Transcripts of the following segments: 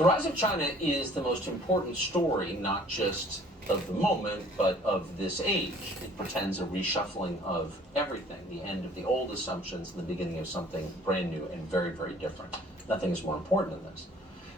The rise of China is the most important story, not just of the moment, but of this age. It portends a reshuffling of everything, the end of the old assumptions and the beginning of something brand new and very, very different. Nothing is more important than this.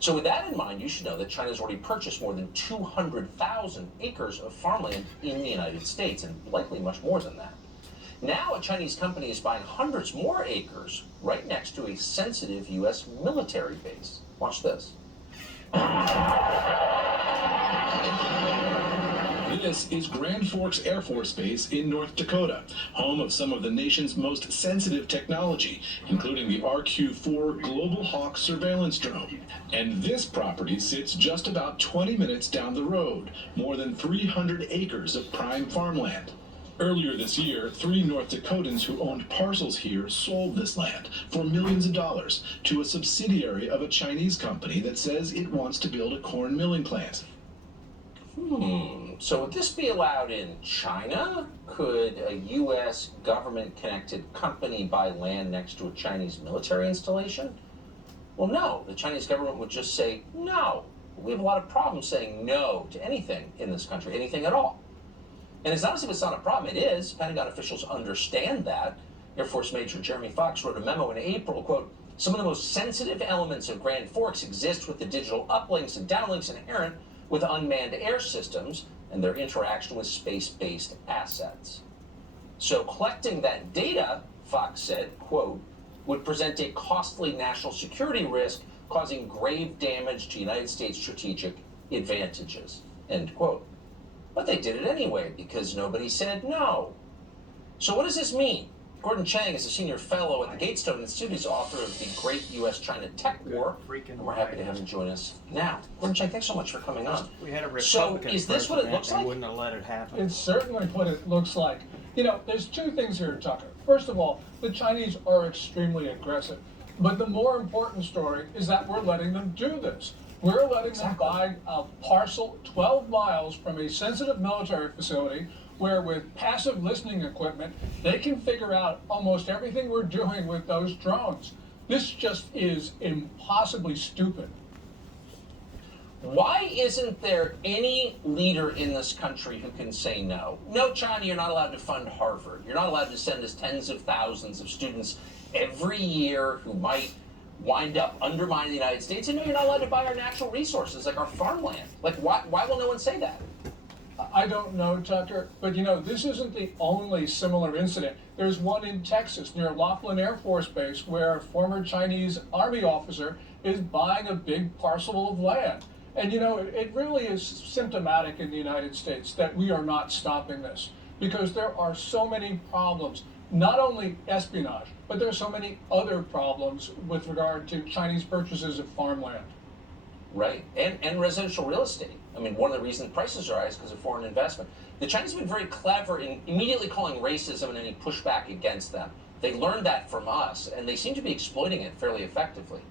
So with that in mind, you should know that China's already purchased more than 200,000 acres of farmland in the United States, and likely much more than that. Now a Chinese company is buying hundreds more acres right next to a sensitive U.S. military base. Watch this. This is Grand Forks Air Force Base in North Dakota, home of some of the nation's most sensitive technology, including the RQ-4 Global Hawk surveillance drone. And this property sits just about 20 minutes down the road, more than 300 acres of prime farmland. Earlier this year, 3 North Dakotans who owned parcels here sold this land for millions of dollars to a subsidiary of a Chinese company that says it wants to build a corn milling plant. So would this be allowed in China? Could a U.S. government-connected company buy land next to a Chinese military installation? Well, no. The Chinese government would just say no. We have a lot of problems saying no to anything in this country, anything at all. And it's not as if it's not a problem. It is. Pentagon officials understand that. Air Force Major Jeremy Fox wrote a memo in April, quote, "Some of the most sensitive elements of Grand Forks exist with the digital uplinks and downlinks inherent with unmanned air systems and their interaction with space-based assets." So collecting that data, Fox said, quote, would present a costly national security risk causing grave damage to United States strategic advantages, end quote. But they did it anyway because nobody said no. So what does this mean? Gordon Chang is a senior fellow at the Gatestone Institute. He's author of The Great U.S.-China Tech War, and we're happy to have him join us now. Gordon Chang, thanks so much for coming on. We had a Republican so is this what it looks like? Wouldn't have let it happen. It's certainly what it looks like. You know, there's two things here, Tucker. First of all, the Chinese are extremely aggressive. But the more important story is that we're letting them do this. We're letting them buy a parcel 12 miles from a sensitive military facility where with passive listening equipment, they can figure out almost everything we're doing with those drones. This just is impossibly stupid. Why isn't there any leader in this country who can say no? No, China, you're not allowed to fund Harvard. You're not allowed to send us tens of thousands of students every year who might wind up undermining the United States. And no, you're not allowed to buy our natural resources like our farmland. Like, why will no one say that? I don't know, Tucker, but you know, this isn't the only similar incident. There's one in Texas near Laughlin Air Force Base where a former Chinese Army officer is buying a big parcel of land. And you know, it really is symptomatic in the United States that we are not stopping this because there are so many problems, not only espionage, but there are so many other problems with regard to Chinese purchases of farmland. Right, and residential real estate. I mean, one of the reasons prices are high is because of foreign investment. The Chinese have been very clever in immediately calling racism and any pushback against them. They learned that from us, and they seem to be exploiting it fairly effectively.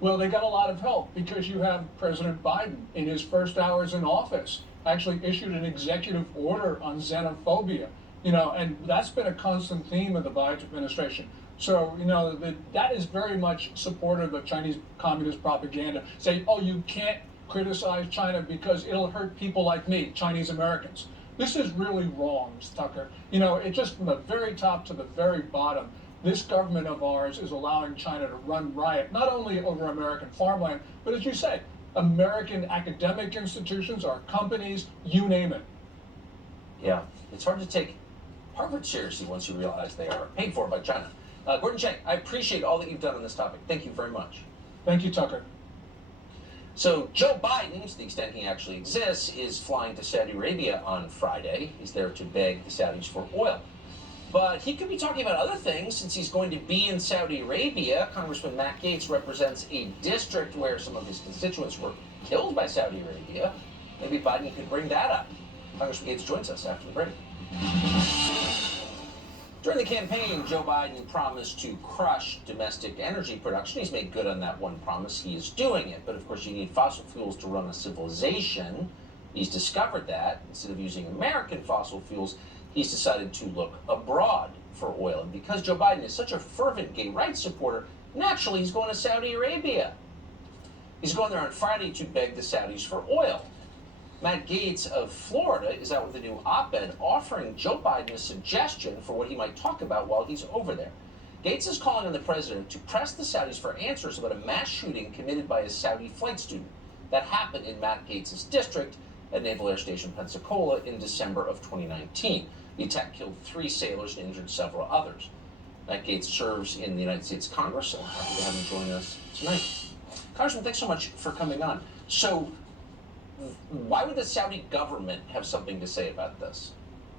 Well, they got a lot of help because you have President Biden in his first hours in office actually issued an executive order on xenophobia, you know, and that's been a constant theme of the Biden administration. So, you know, that is very much supportive of Chinese communist propaganda, saying, oh, you can't criticize China because it'll hurt people like me, Chinese Americans. This is really wrong, Tucker. You know, it just from the very top to the very bottom, this government of ours is allowing China to run riot, not only over American farmland, but as you say, American academic institutions, our companies, you name it. Yeah, it's hard to take Harvard seriously once you realize they are paid for by China. Gordon Chang, I appreciate all that you've done on this topic. Thank you very much. Thank you, Tucker. So Joe Biden, to the extent he actually exists, is flying to Saudi Arabia on Friday. He's there to beg the Saudis for oil. But he could be talking about other things since he's going to be in Saudi Arabia. Congressman Matt Gaetz represents a district where some of his constituents were killed by Saudi Arabia. Maybe Biden could bring that up. Congressman Gaetz joins us after the break. During the campaign, Joe Biden promised to crush domestic energy production. He's made good on that one promise. He is doing it. But of course, you need fossil fuels to run a civilization. He's discovered that. Instead of using American fossil fuels, he's decided to look abroad for oil. And because Joe Biden is such a fervent gay rights supporter, naturally he's going to Saudi Arabia. He's going there on Friday to beg the Saudis for oil. Matt Gaetz of Florida is out with a new op-ed offering Joe Biden a suggestion for what he might talk about while he's over there. Gaetz is calling on the president to press the Saudis for answers about a mass shooting committed by a Saudi flight student that happened in Matt Gaetz's district at Naval Air Station Pensacola in December of 2019. The attack killed 3 sailors and injured several others. Matt Gaetz serves in the United States Congress, so I'm happy to have him join us tonight. Congressman, thanks so much for coming on. So, why would the Saudi government have something to say about this?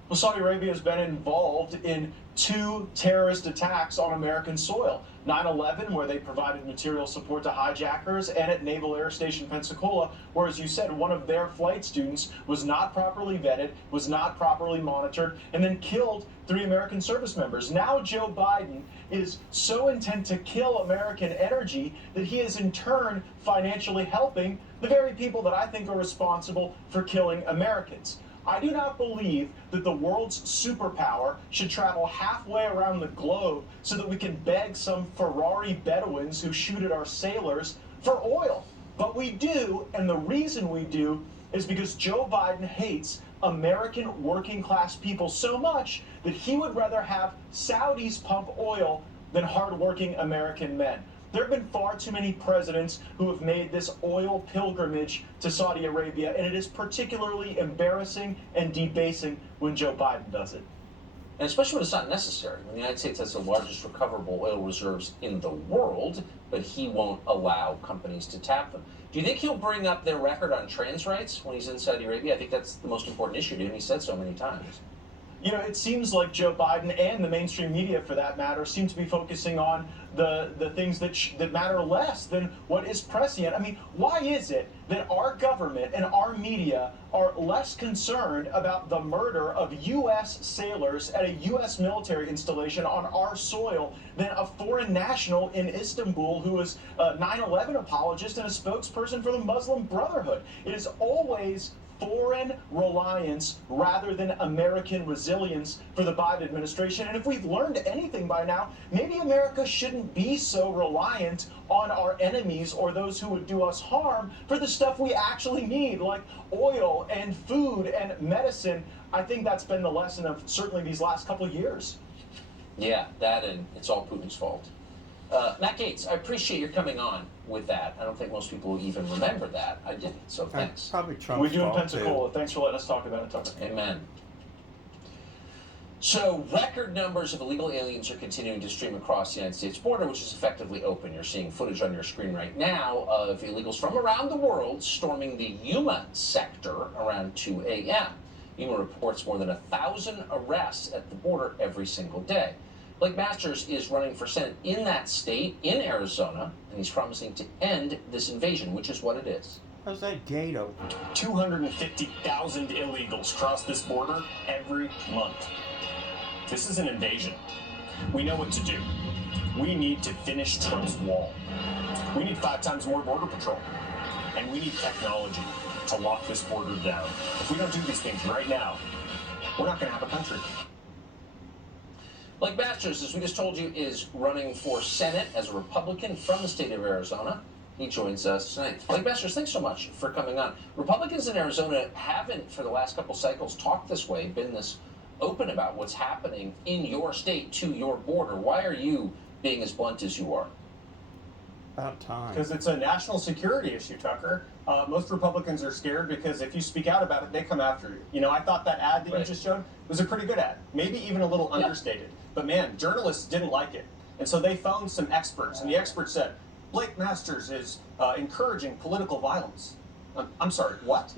Well, Saudi Arabia has been involved in 2 terrorist attacks on American soil. 9/11, where they provided material support to hijackers, and at Naval Air Station Pensacola, where, as you said, one of their flight students was not properly vetted, was not properly monitored, and then killed 3 American service members. Now Joe Biden is so intent to kill American energy that he is in turn financially helping the very people that I think are responsible for killing Americans. I do not believe that the world's superpower should travel halfway around the globe so that we can beg some Ferrari Bedouins who shoot at our sailors for oil. But we do, and the reason we do is because Joe Biden hates American working class people so much that he would rather have Saudis pump oil than hardworking American men. There have been far too many presidents who have made this oil pilgrimage to Saudi Arabia, and it is particularly embarrassing and debasing when Joe Biden does it. And especially when it's not necessary. When the United States has the largest recoverable oil reserves in the world, but he won't allow companies to tap them. Do you think he'll bring up their record on trans rights when he's in Saudi Arabia? I think that's the most important issue to him. He said so many times. You know, it seems like Joe Biden and the mainstream media, for that matter, seem to be focusing on the things that matter less than what is prescient. I mean, why is it that our government and our media are less concerned about the murder of U.S. sailors at a U.S. military installation on our soil than a foreign national in Istanbul who is a 9/11 apologist and a spokesperson for the Muslim Brotherhood? It is always foreign reliance rather than American resilience for the Biden administration. And if we've learned anything by now, maybe America shouldn't be so reliant on our enemies or those who would do us harm for the stuff we actually need, like oil and food and medicine. I think that's been the lesson of certainly these last couple of years. Yeah, that, and it's all Putin's fault. Matt Gaetz, I appreciate your coming on with that. I don't think most people will even remember that. I didn't, so thanks. Probably Trump's We do in fault, Pensacola. Thanks for letting us talk about it, Tucker. Amen. So, record numbers of illegal aliens are continuing to stream across the United States border, which is effectively open. You're seeing footage on your screen right now of illegals from around the world storming the Yuma sector around 2 a.m. Yuma reports more than 1,000 arrests at the border every single day. Blake Masters is running for Senate in that state, in Arizona, and he's promising to end this invasion, which is what it is. How's that gate open? 250,000 illegals cross this border every month. This is an invasion. We know what to do. We need to finish Trump's wall. We need 5 times more border patrol. And we need technology to lock this border down. If we don't do these things right now, we're not going to have a country. Blake Masters, as we just told you, is running for Senate as a Republican from the state of Arizona. He joins us tonight. Blake Masters, thanks so much for coming on. Republicans in Arizona haven't, for the last couple cycles, talked this way, been this open about what's happening in your state to your border. Why are you being as blunt as you are? About time. Because it's a national security issue, Tucker. Most Republicans are scared because if you speak out about it, they come after you. You know, I thought that ad that you Right. just showed was a pretty good ad, maybe even a little understated. But man, journalists didn't like it. And so they phoned some experts, and the experts said, Blake Masters is encouraging political violence. I'm sorry, what?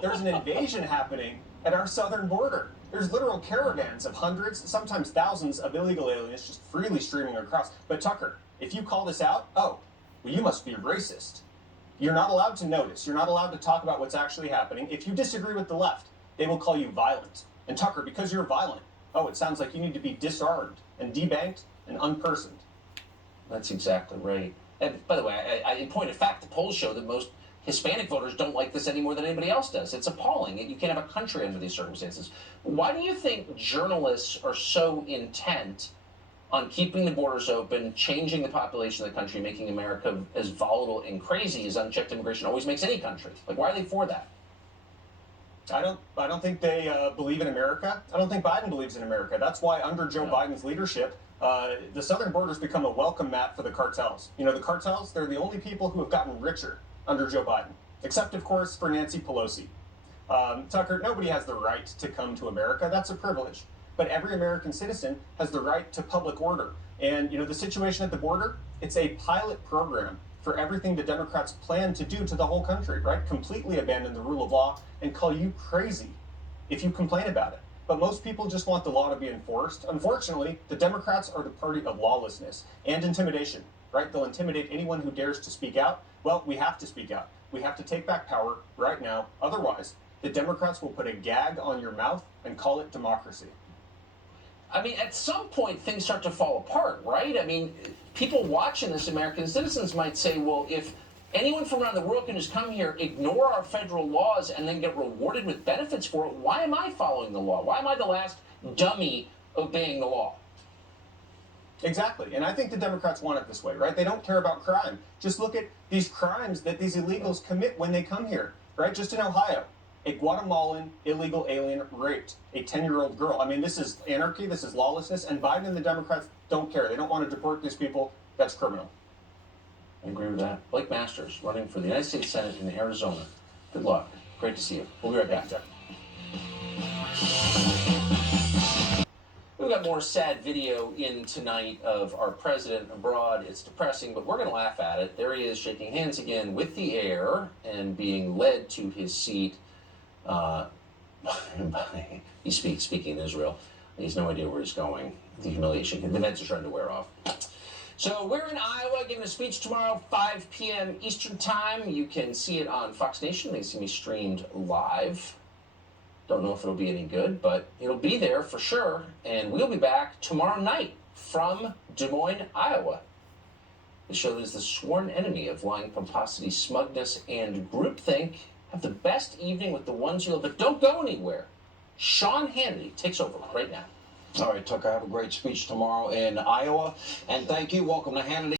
There's an invasion happening at our southern border. There's literal caravans of hundreds, sometimes thousands of illegal aliens just freely streaming across. But Tucker, if you call this out, oh, well, you must be a racist. You're not allowed to notice. You're not allowed to talk about what's actually happening. If you disagree with the left, they will call you violent. And Tucker, because you're violent, oh, it sounds like you need to be disarmed and debanked and unpersoned. That's exactly right. And by the way, in point of fact, the polls show that most Hispanic voters don't like this any more than anybody else does. It's appalling. You can't have a country under these circumstances. Why do you think journalists are so intent on keeping the borders open, changing the population of the country, making America as volatile and crazy as unchecked immigration always makes any country. Like, why are they for that? I don't think they believe in America. I don't think Biden believes in America. That's why under Joe Biden's leadership, the southern border's become a welcome mat for the cartels. You know, the cartels, they're the only people who have gotten richer under Joe Biden, except, of course, for Nancy Pelosi. Tucker, nobody has the right to come to America. That's a privilege. But every American citizen has the right to public order. And, you know, the situation at the border, it's a pilot program for everything the Democrats plan to do to the whole country, right? Completely abandon the rule of law and call you crazy if you complain about it. But most people just want the law to be enforced. Unfortunately, the Democrats are the party of lawlessness and intimidation, right? They'll intimidate anyone who dares to speak out. Well, we have to speak out. We have to take back power right now. Otherwise, the Democrats will put a gag on your mouth and call it democracy. I mean, at some point, things start to fall apart, right? I mean, people watching this, American citizens, might say, well, if anyone from around the world can just come here, ignore our federal laws, and then get rewarded with benefits for it, why am I following the law? Why am I the last dummy obeying the law? Exactly. And I think the Democrats want it this way, right? They don't care about crime. Just look at these crimes that these illegals commit when they come here, right? Just in Ohio, a Guatemalan illegal alien raped a 10-year-old girl. I mean, this is anarchy, this is lawlessness, and Biden and the Democrats don't care. They don't want to deport these people. That's criminal. I agree with that. Blake Masters, running for the United States Senate in Arizona. Good luck. Great to see you. We'll be right back. We've got more sad video in tonight of our president abroad. It's depressing, but we're going to laugh at it. There he is shaking hands again with the heir and being led to his seat. He's speaking in Israel. He has no idea where he's going. The humiliation. The meds are starting to wear off. So we're in Iowa giving a speech tomorrow, 5 p.m. Eastern Time. You can see it on Fox Nation. They see me streamed live. Don't know if it'll be any good, but it'll be there for sure. And we'll be back tomorrow night from Des Moines, Iowa. The show that is the sworn enemy of lying pomposity, smugness, and groupthink. Have the best evening with the ones you love, but don't go anywhere. Sean Hannity takes over right now. All right, Tucker, have a great speech tomorrow in Iowa. And thank you. Welcome to Hannity.